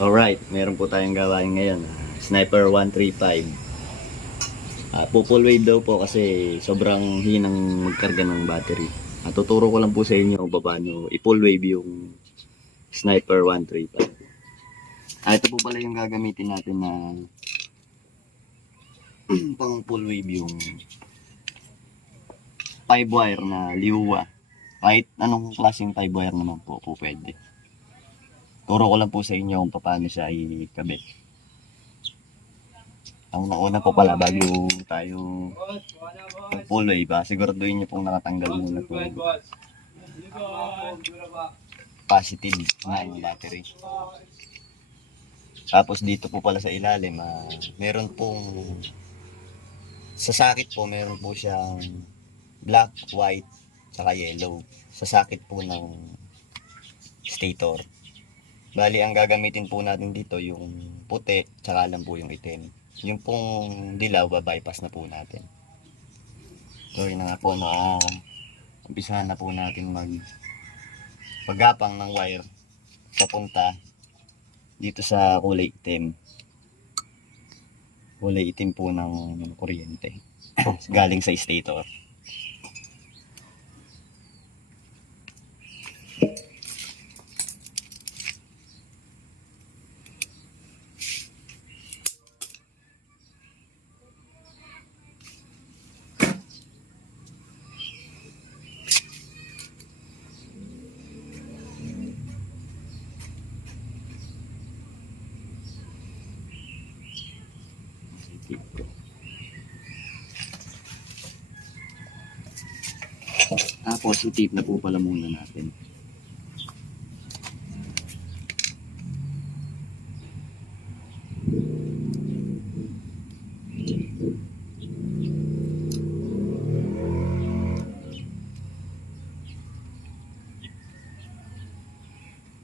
Alright, meron po tayong gawain ngayon. Sniper 135. Full wave daw po kasi sobrang hinang magkarga ng battery. Tuturo ko lang po sa inyo kung paano i-full wave yung Sniper 135. Ito po pala yung gagamitin natin na pang full wave yung 5 wire na liwa. Kahit anong klaseng 5 wire naman po pwede. Turo ko lang po sa inyo kung paano siya ikabit. Ang nauna po pala bago tayo full wave, siguraduhin nyo pong nakatanggal muna po positive na yung battery. Tapos dito po pala sa ilalim, meron pong sa sakit po, meron po siyang black, white, saka yellow. Sa sakit po ng stator. Bali, ang gagamitin po natin dito yung puti, saka lang po yung itim. Yung pong dilaw, bypass na po natin. So, yun na nga po, umpisahan na po natin paggapang ng wire papunta dito sa kulay itim. Kulay itim po ng kuryente. Galing sa stator. Positive na po pala muna natin.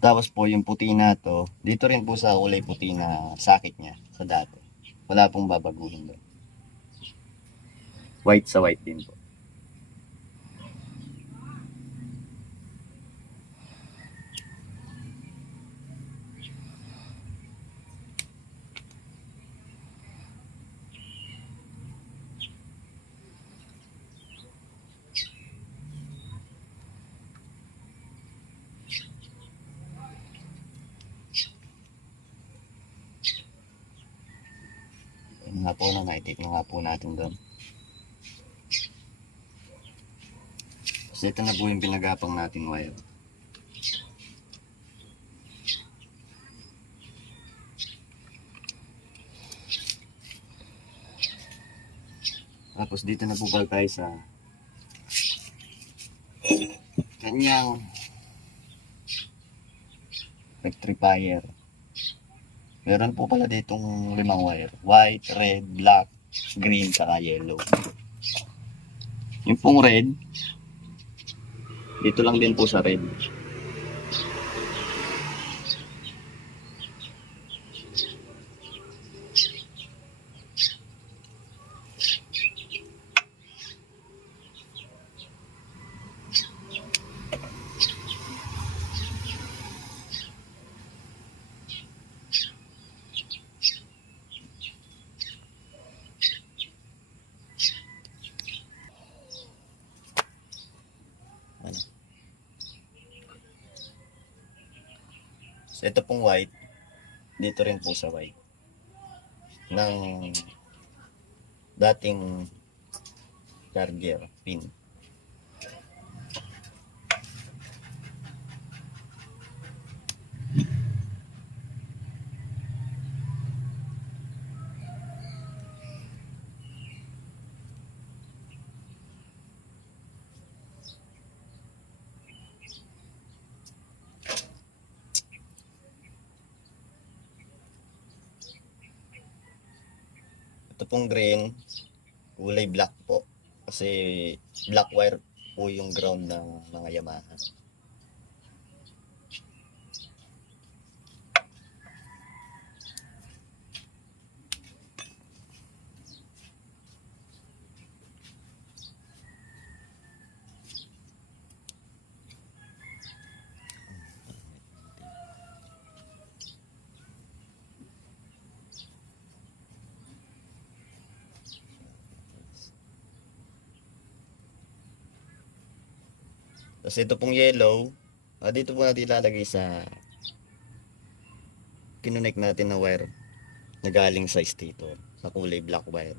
Tapos po yung puti na to, dito rin po sa kulay puti na sakit niya sa dati. Wala pong babaguhin doon. White sa white din po. Yun nga po na naitik na nga po natin doon. So ito na po yung pinagapang nating wire. Tapos dito na po pala tayo sa kanyang rectifier. Meron po pala ditong 5 wire. White, red, black, green, saka yellow. Yung pong red, dito lang din po sa red. So, ito pong white, dito rin po sa white ng dating charger pin. Ito pong green, kulay black po. Kasi black wire po yung ground ng mga Yamaha. Tapos ito pong yellow, dito po natin ilalagay sa kinonect natin na wire na galing sa stator, sa kulay black wire.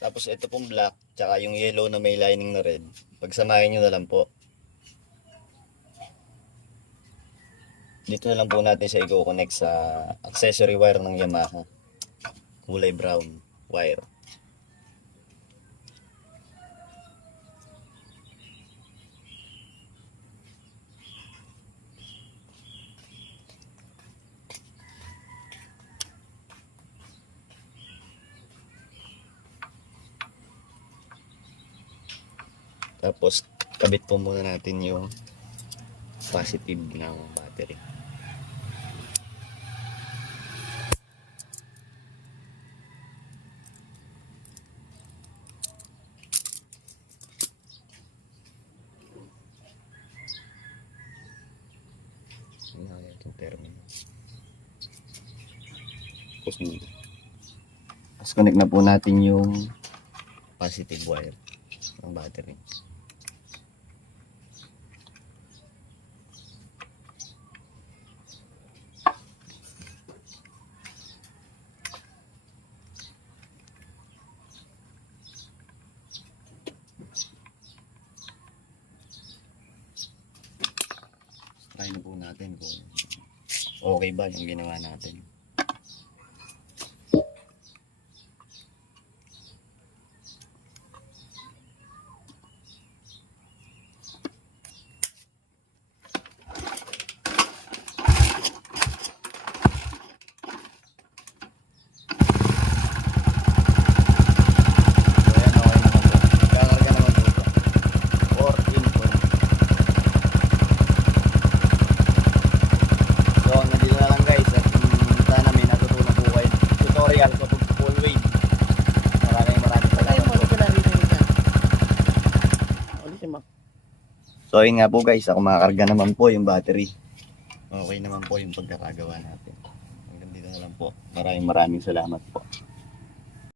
Tapos ito pong black, tsaka yung yellow na may lining na red, pagsamahin nyo na lang po. Dito na lang po natin siya i-connect sa accessory wire ng Yamaha. Kulay brown wire. Tapos kabit po muna natin yung positive ng battery. Itong terminal. Tapos connect na po natin yung positive wire ng battery. Try na po natin kung okay ba yung ginawa natin. So ayun nga po guys, ako makakarga naman po yung battery. Okay naman po yung pagkakagawa natin. Hanggang dito na lang po. Maraming salamat po.